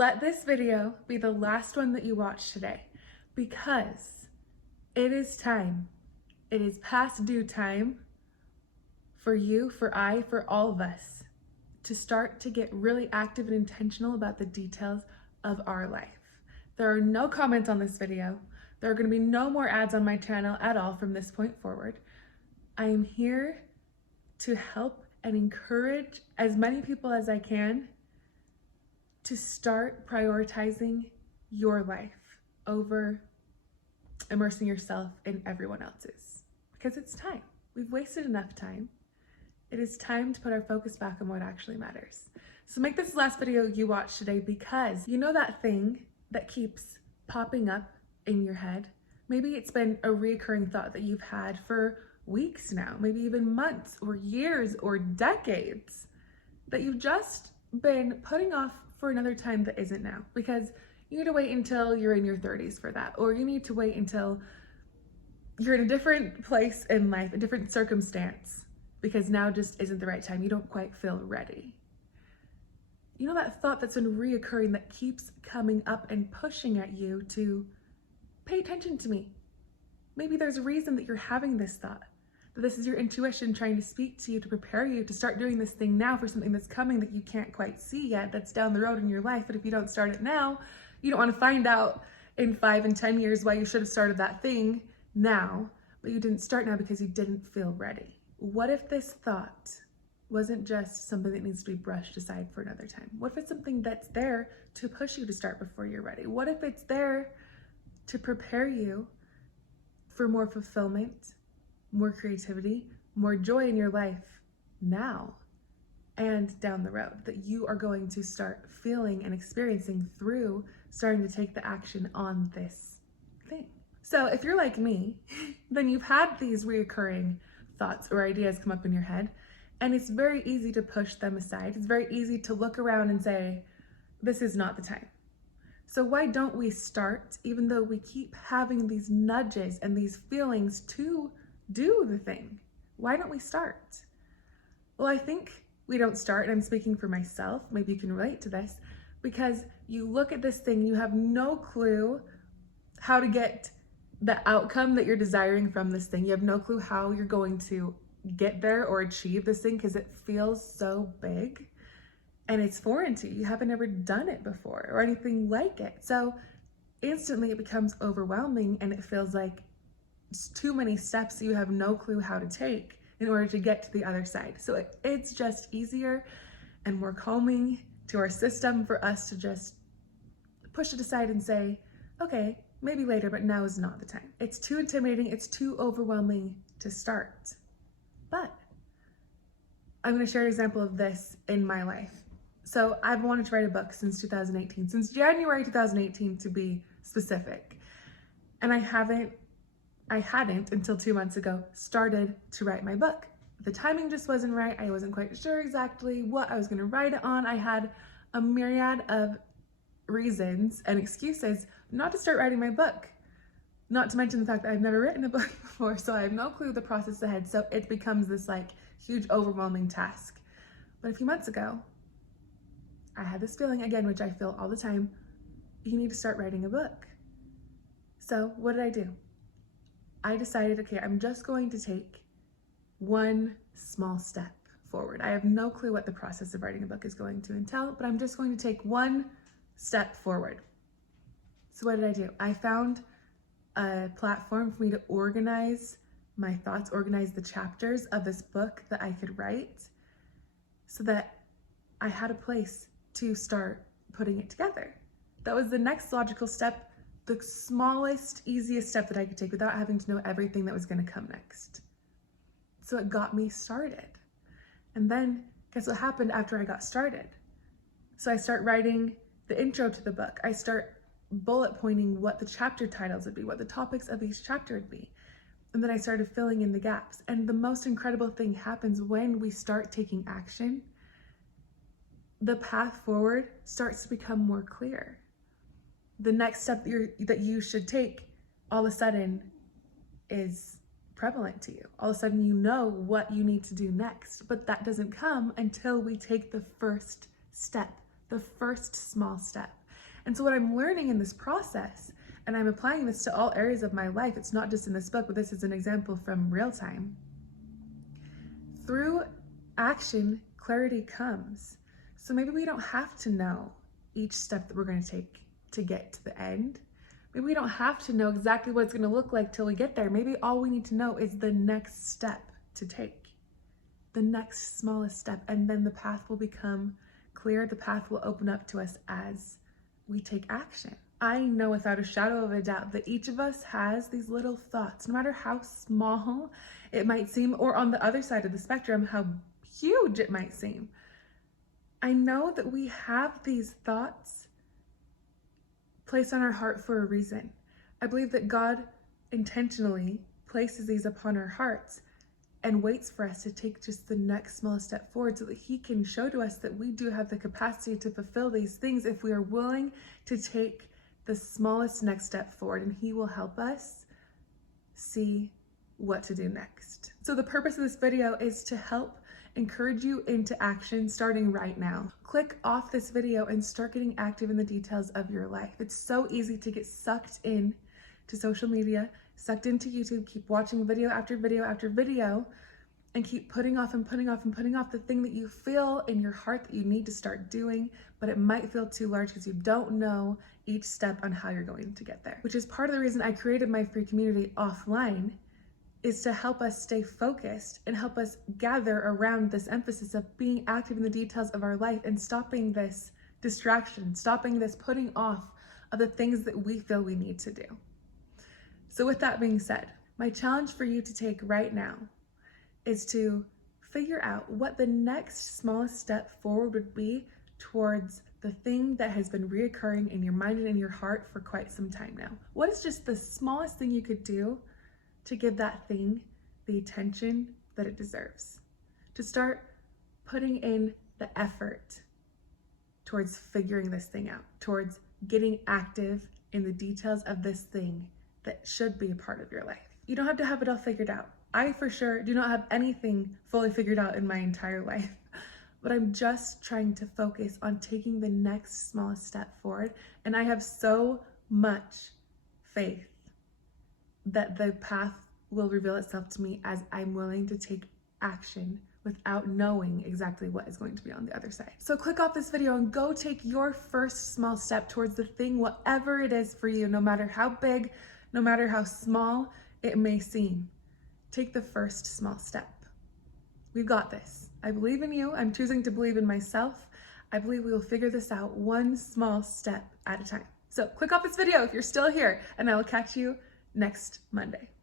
Let this video be the last one that you watch today, because it is time. It is past due time for you, for all of us to start to get really active and intentional about the details of our life. There are no comments on this video. There are going to be no more ads on my channel at all from this point forward. I am here to help and encourage as many people as I can to start prioritizing your life over immersing yourself in everyone else's. Because it's time. We've wasted enough time. It is time to put our focus back on what actually matters. So make this the last video you watch today, because you know that thing that keeps popping up in your head? Maybe it's been a reoccurring thought that you've had for weeks now, maybe even months or years or decades, that you've just been putting off for another time that isn't now, because you need to wait until you're in your 30s for that, or you need to wait until you're in a different place in life, a different circumstance, because now just isn't the right time. You don't quite feel ready. You know that thought that's been reoccurring that keeps coming up and pushing at you to pay attention to me. Maybe there's a reason that you're having this thought, that this is your intuition trying to speak to you to prepare you to start doing this thing now for something that's coming that you can't quite see yet, that's down the road in your life. But if you don't start it now, you don't want to find out in 5 and 10 years why you should have started that thing now, but you didn't start now because you didn't feel ready. What if this thought wasn't just something that needs to be brushed aside for another time? What if it's something that's there to push you to start before you're ready? What if it's there to prepare you for more fulfillment, more creativity, more joy in your life now and down the road, that you are going to start feeling and experiencing through starting to take the action on this thing? So if you're like me, then you've had these reoccurring thoughts or ideas come up in your head, and it's very easy to push them aside. It's very easy to look around and say, this is not the time. So why don't we start, even though we keep having these nudges and these feelings to do the thing? Why don't we start? Well, I think we don't start, and I'm speaking for myself, maybe you can relate to this, because you look at this thing, you have no clue how to get the outcome that you're desiring from this thing. You have no clue how you're going to get there or achieve this thing, because it feels so big and it's foreign to you. You haven't ever done it before or anything like it. So instantly it becomes overwhelming, and it feels like it's too many steps you have no clue how to take in order to get to the other side. So it's just easier and more calming to our system for us to just push it aside and say, okay, maybe later, but now is not the time. It's too intimidating, it's too overwhelming to start. But I'm going to share an example of this in my life. So I've wanted to write a book since 2018, since January 2018 to be specific. And I hadn't until 2 months ago started to write my book. The timing just wasn't right. I wasn't quite sure exactly what I was going to write it on. I had a myriad of reasons and excuses not to start writing my book. Not to mention the fact that I've never written a book before, so I have no clue the process ahead. So it becomes this like huge overwhelming task. But a few months ago, I had this feeling again, which I feel all the time, you need to start writing a book. So what did I do? I decided, okay, I'm just going to take one small step forward. I have no clue what the process of writing a book is going to entail, but I'm just going to take one step forward. So what did I do? I found a platform for me to organize my thoughts, organize the chapters of this book that I could write, so that I had a place to start putting it together. That was the next logical step, the smallest, easiest step that I could take without having to know everything that was going to come next. So it got me started. And then guess what happened after I got started? So I start writing the intro to the book. I start bullet pointing what the chapter titles would be, what the topics of each chapter would be. And then I started filling in the gaps. And the most incredible thing happens when we start taking action. The path forward starts to become more clear. The next step that you should take all of a sudden is prevalent to you. All of a sudden you know what you need to do next, but that doesn't come until we take the first step, the first small step. And so what I'm learning in this process, and I'm applying this to all areas of my life, it's not just in this book, but this is an example from real time. Through action, clarity comes. So maybe we don't have to know each step that we're going to take to get to the end. Maybe we don't have to know exactly what it's going to look like till we get there. Maybe all we need to know is the next step to take, the next smallest step, and then the path will become clear. The path will open up to us as we take action. I know without a shadow of a doubt that each of us has these little thoughts, no matter how small it might seem, or on the other side of the spectrum, how huge it might seem. I know that we have these thoughts placed on our heart for a reason. I believe that God intentionally places these upon our hearts and waits for us to take just the next smallest step forward so that he can show to us that we do have the capacity to fulfill these things if we are willing to take the smallest next step forward, and he will help us see what to do next. So the purpose of this video is to help encourage you into action starting right now. Click off this video and start getting active in the details of your life. It's so easy to get sucked in to social media, sucked into YouTube, keep watching video after video after video, and keep putting off and putting off and putting off the thing that you feel in your heart that you need to start doing, but it might feel too large because you don't know each step on how you're going to get there. Which is part of the reason I created my free community offline, is to help us stay focused and help us gather around this emphasis of being active in the details of our life and stopping this distraction, stopping this putting off of the things that we feel we need to do. So with that being said, my challenge for you to take right now is to figure out what the next smallest step forward would be towards the thing that has been reoccurring in your mind and in your heart for quite some time now. What is just the smallest thing you could do to give that thing the attention that it deserves? To start putting in the effort towards figuring this thing out, towards getting active in the details of this thing that should be a part of your life. You don't have to have it all figured out. I for sure do not have anything fully figured out in my entire life, but I'm just trying to focus on taking the next smallest step forward. And I have so much faith that the path will reveal itself to me as I'm willing to take action without knowing exactly what is going to be on the other side. So click off this video and go take your first small step towards the thing, whatever it is for you, no matter how big, no matter how small it may seem. Take the first small step. We've got this. I believe in you. I'm choosing to believe in myself. I believe we will figure this out one small step at a time. So click off this video if you're still here, and I will catch you next Monday.